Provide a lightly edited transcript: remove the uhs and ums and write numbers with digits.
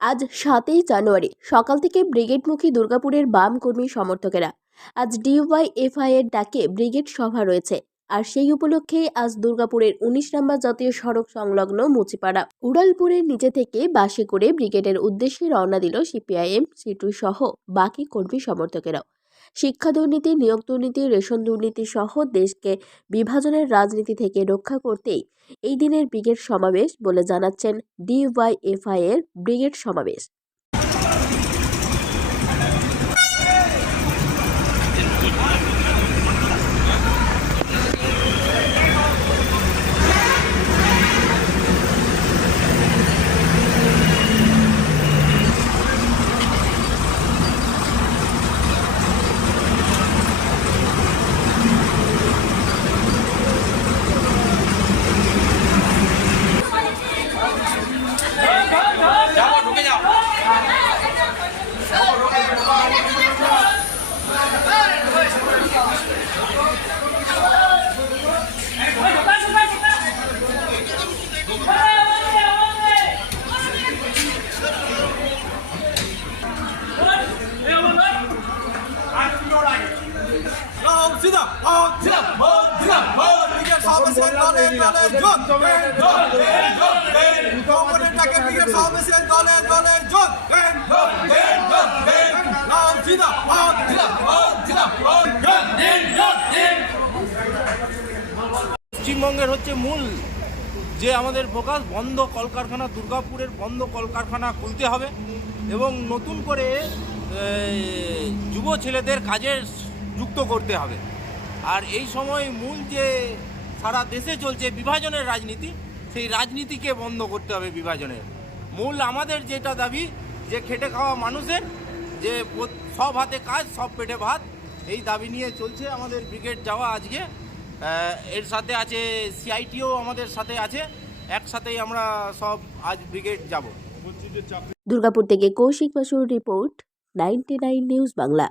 আজ ৭ই জানুয়ারি সকাল থেকে ব্রিগেডমুখী দুর্গাপুরের বাম কর্মী সমর্থকেরা আজ ডিওয়াইএফআই এর ডাকে ব্রিগেড সভা রয়েছে। আর সেই উপলক্ষেই আজ দুর্গাপুরের ১৯ নম্বর জাতীয় সড়ক সংলগ্ন মুচিপাড়া উড়ালপুরের নিচে থেকে বাসে করে ব্রিগেডের উদ্দেশ্যে রওনা দিল সিপিআইএম সিটু সহ বাকি কর্মী সমর্থকেরাও। শিক্ষা দুর্নীতি, নিয়োগ দুর্নীতি, রেশন দুর্নীতি সহ দেশকে বিভাজনের রাজনীতি থেকে রক্ষা করতেই এই দিনের ব্রিগেড সমাবেশ বলে জানাচ্ছেন ডিওয়াইএফআই এর ব্রিগেড সমাবেশ। পশ্চিমবঙ্গের হচ্ছে মূল যে আমাদের ফোকাস বন্ধ কলকারখানা, দুর্গাপুরের বন্ধ কলকারখানা খুলতে হবে এবং নতুন করে যুব ছেলেদের কাজে যুক্ত করতে হবে। আর এই সময় মূল যে সারা দেশে চলছে বিভাজনের রাজনীতি, সেই রাজনীতিকে বন্ধ করতে হবে। বিভাজনের মূল আমাদের যেটা দাবি যে খেটে খাওয়া মানুষের যে সব হাতে কাজ, সব পেটে ভাত, এই দাবি নিয়ে চলছে আমাদের ব্রিগেড যাওয়া আজকে। এর সাথে আছে সিআইটিও আমাদের সাথে আছে, একসাথেই আমরা সব আজ ব্রিগেড যাব। দুর্গাপুর থেকে কৌশিক বাসুর রিপোর্ট, 99 নিউজ বাংলা।